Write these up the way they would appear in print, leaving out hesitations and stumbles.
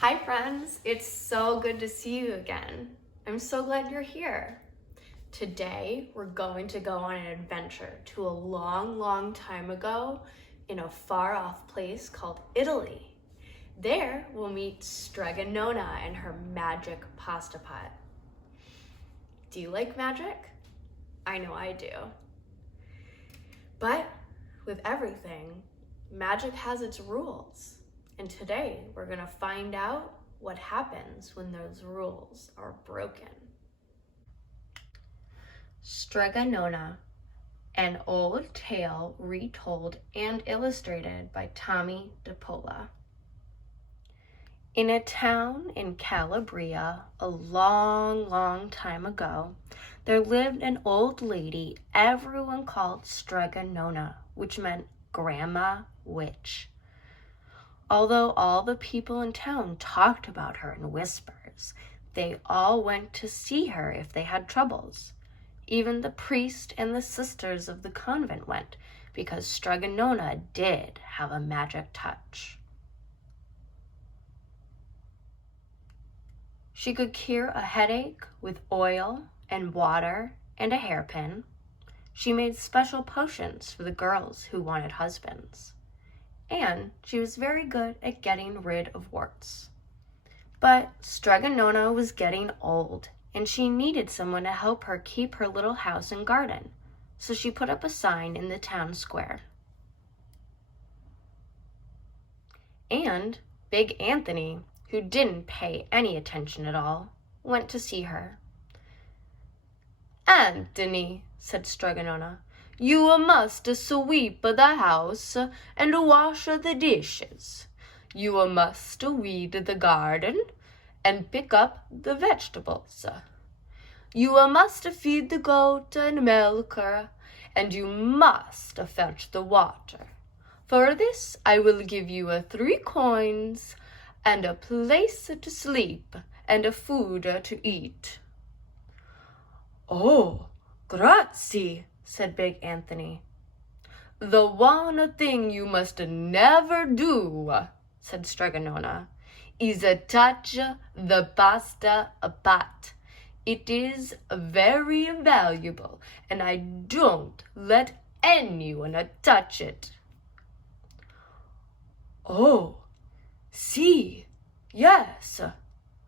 Hi friends, it's so good to see you again. I'm so glad you're here. Today, we're going to go on an adventure to a long time ago in a far off place called Italy. There, we'll meet Strega Nona and her magic pasta pot. Do you like magic? I know I do. But with everything, magic has its rules. And today, we're gonna find out what happens when those rules are broken. Strega Nona, an old tale retold and illustrated by Tommy DePola. In a town in Calabria, a long time ago, there lived an old lady everyone called Strega Nona, which meant Grandma Witch. Although all the people in town talked about her in whispers, they all went to see her if they had troubles. Even the priest and the sisters of the convent went, because Strega Nona did have a magic touch. She could cure a headache with oil and water and a hairpin. She made special potions for the girls who wanted husbands. And she was very good at getting rid of warts. But Strega Nona was getting old, and she needed someone to help her keep her little house and garden, so she put up a sign in the town square. And Big Anthony, who didn't pay any attention at all, went to see her. "Anthony," said Strega Nona, "you must sweep the house and wash the dishes. You must weed the garden and pick up the vegetables. You must feed the goat and milk her, and you must fetch the water. For this I will give you 3 coins and a place to sleep and food to eat." "Oh, grazie," said Big Anthony. "The one thing you must never do," said Strega Nona, "is touch the pasta pot. It is very valuable, and I don't let anyone touch it." "Oh, see, yes,"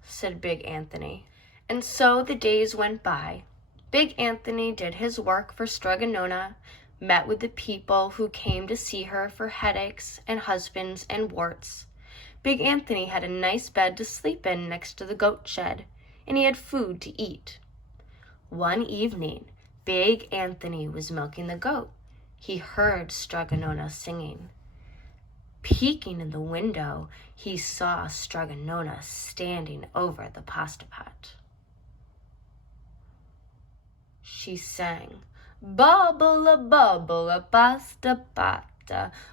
said Big Anthony. And so the days went by. Big Anthony did his work for Strega Nona, met with the people who came to see her for headaches and husbands and warts. Big Anthony had a nice bed to sleep in next to the goat shed, and he had food to eat. One evening, Big Anthony was milking the goat. He heard Strega Nona singing. Peeking in the window, he saw Strega Nona standing over the pasta pot. She sang, "Bubble, bubble, pasta pot.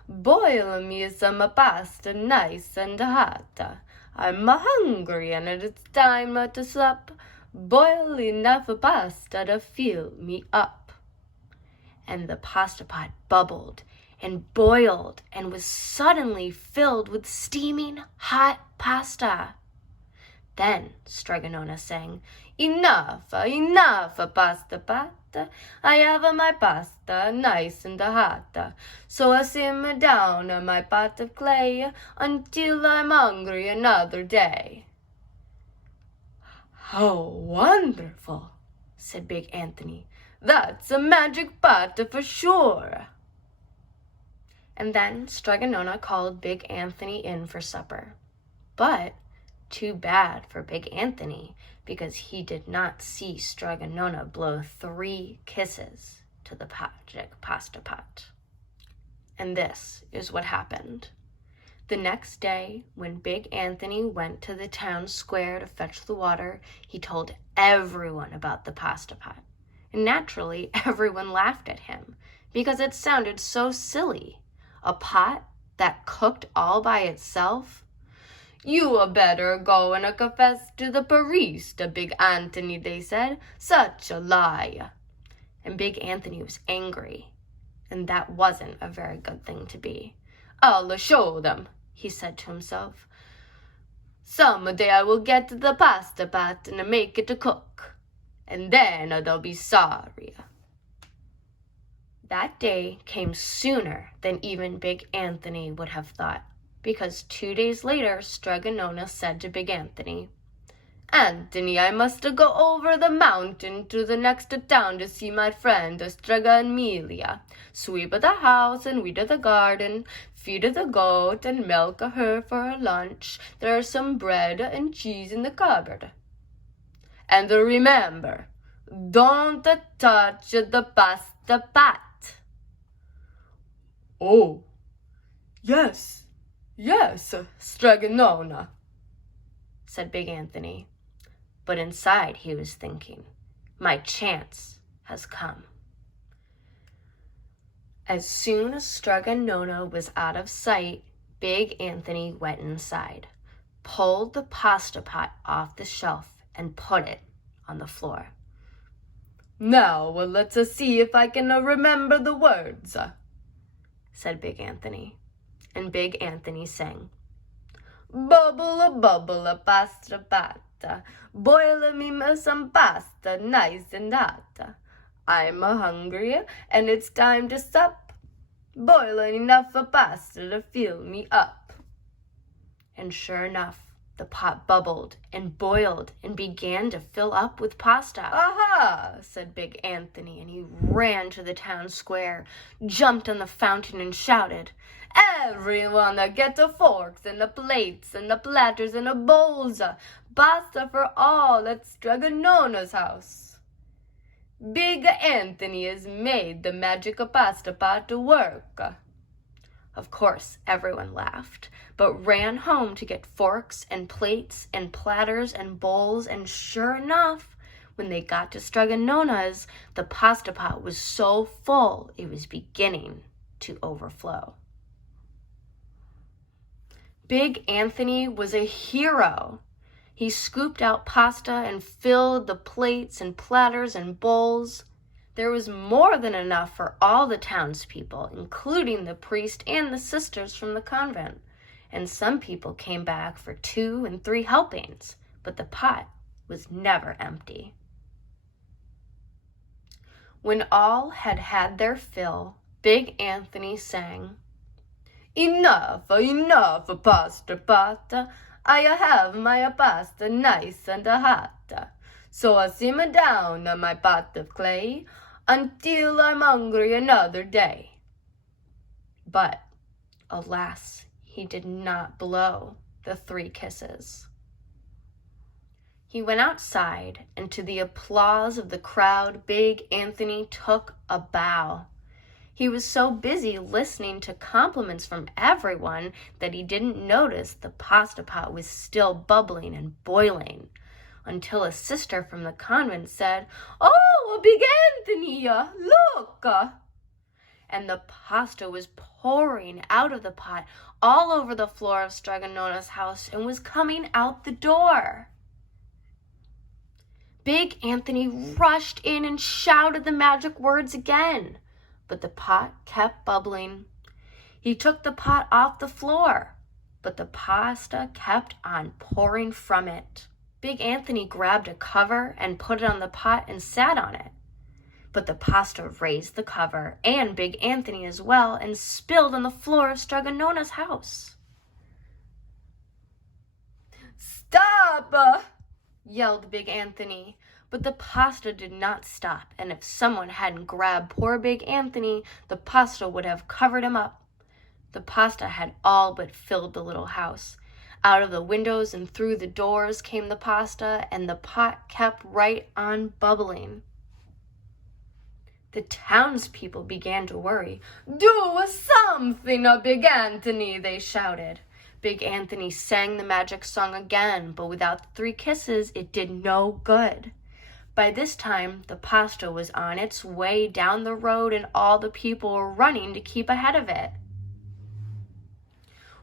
Boil me some pasta nice and hot. I'm hungry and it's time to sup. Boil enough pasta to fill me up." And the pasta pot bubbled and boiled and was suddenly filled with steaming hot pasta. Then Strega Nona sang, "Enough, pasta pot. I have my pasta nice and hot. So I simmer down my pot of clay until I'm hungry another day." "How wonderful," said Big Anthony. "That's a magic pot for sure." And then Strega Nona called Big Anthony in for supper. But too bad for Big Anthony, because he did not see Strega Nona blow 3 kisses to the magic pasta pot. And this is what happened. The next day, when Big Anthony went to the town square to fetch the water, he told everyone about the pasta pot. And naturally, everyone laughed at him, because it sounded so silly. A pot that cooked all by itself? "You better go and confess to the priest, Big Anthony," they said. "Such a lie." And Big Anthony was angry, and that wasn't a very good thing to be. "I'll show them," he said to himself. Someday I will get the pasta pot and make it a cook, and then they'll be sorry. That day came sooner than even Big Anthony would have thought, because 2 days later, Strega Nona said to Big Anthony, "Anthony, I must go over the mountain to the next town to see my friend Strega Amelia. Sweep the house and weed the garden, feed the goat and milk her for her lunch. There's some bread and cheese in the cupboard. And remember, don't touch the pasta pot." "Oh, yes, Strega Nona," said Big Anthony. But inside he was thinking, "My chance has come." As soon as Strega Nona was out of sight, Big Anthony went inside, pulled the pasta pot off the shelf, and put it on the floor. "Now let's see if I can remember the words," said Big Anthony. And Big Anthony sang, "Bubble, bubble, pasta pot. Boil me some pasta nice and hot. I'm hungry and it's time to sup. Boil enough pasta to fill me up." And sure enough, the pot bubbled and boiled and began to fill up with pasta. "Aha!" said Big Anthony, and he ran to the town square, jumped on the fountain, and shouted, "Everyone get the forks and the plates and the platters and the bowls. Pasta for all at Strega Nona's house. Big Anthony has made the magic pasta pot work." Of course, everyone laughed, but ran home to get forks and plates and platters and bowls, and sure enough, when they got to Strega Nona's, the pasta pot was so full it was beginning to overflow. Big Anthony was a hero. He scooped out pasta and filled the plates and platters and bowls. There was more than enough for all the townspeople, including the priest and the sisters from the convent. And some people came back for 2 and 3 helpings, but the pot was never empty. When all had had their fill, Big Anthony sang, "Enough, enough, pasta pot. I have my pasta nice and hot. So I simmer down my pot of clay until I'm hungry another day." But, alas, he did not blow the 3 kisses. He went outside, and to the applause of the crowd, Big Anthony took a bow. He was so busy listening to compliments from everyone that he didn't notice the pasta pot was still bubbling and boiling, until a sister from the convent said, "Oh, Big Anthony, look!" And the pasta was pouring out of the pot all over the floor of Strega Nona's house and was coming out the door. Big Anthony rushed in and shouted the magic words again, but the pot kept bubbling. He took the pot off the floor, but the pasta kept on pouring from it. Big Anthony grabbed a cover and put it on the pot and sat on it. But the pasta raised the cover, and Big Anthony as well, and spilled on the floor of Strega Nona's house. "Stop!" yelled Big Anthony. But the pasta did not stop, and if someone hadn't grabbed poor Big Anthony, the pasta would have covered him up. The pasta had all but filled the little house. Out of the windows and through the doors came the pasta, and the pot kept right on bubbling. The townspeople began to worry. "Do something, Big Anthony," they shouted. Big Anthony sang the magic song again, but without the 3 kisses, it did no good. By this time, the pasta was on its way down the road, and all the people were running to keep ahead of it.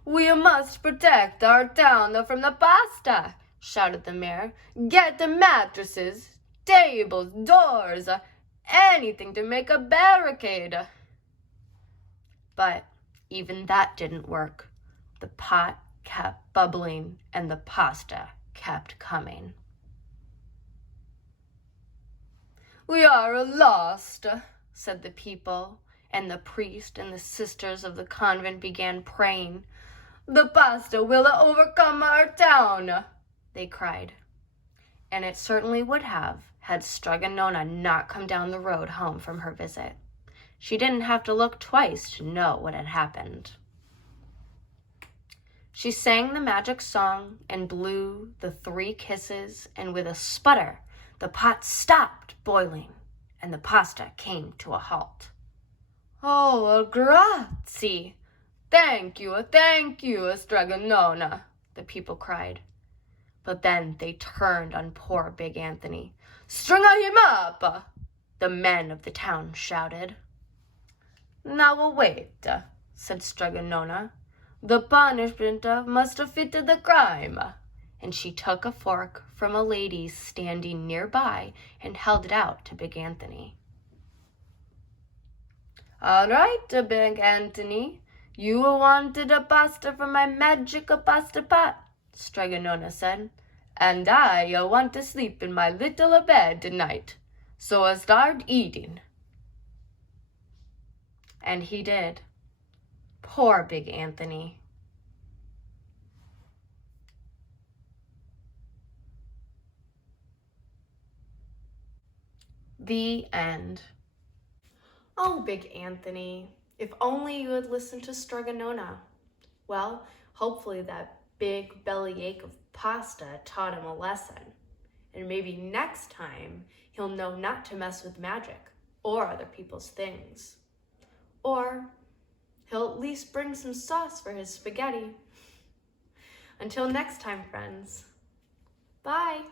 "We must protect our town from the pasta," shouted the mayor. "Get the mattresses, tables, doors, anything to make a barricade." But even that didn't work. The pot kept bubbling and the pasta kept coming. "We are lost," said the people, and the priest and the sisters of the convent began praying. "The pasta will overcome our town," they cried. And it certainly would have, had Strega Nona not come down the road home from her visit. She didn't have to look twice to know what had happened. She sang the magic song and blew the 3 kisses, and with a sputter, the pot stopped boiling, and the pasta came to a halt. "Oh, grazie! Thank you, Strega Nona," the people cried. But then they turned on poor Big Anthony. "String him up!" the men of the town shouted. "Now wait," said Strega Nona. "The punishment must fit the crime." And she took a fork from a lady standing nearby and held it out to Big Anthony. "All right, Big Anthony, you wanted a pasta from my magic pasta pot," Strega Nona said, "and I want to sleep in my little bed tonight, so start eating." And he did. Poor Big Anthony. The end. Oh, Big Anthony, if only you had listened to Strega Nona. Well, hopefully that big bellyache of pasta taught him a lesson. And maybe next time he'll know not to mess with magic or other people's things. Or he'll at least bring some sauce for his spaghetti. Until next time, friends. Bye.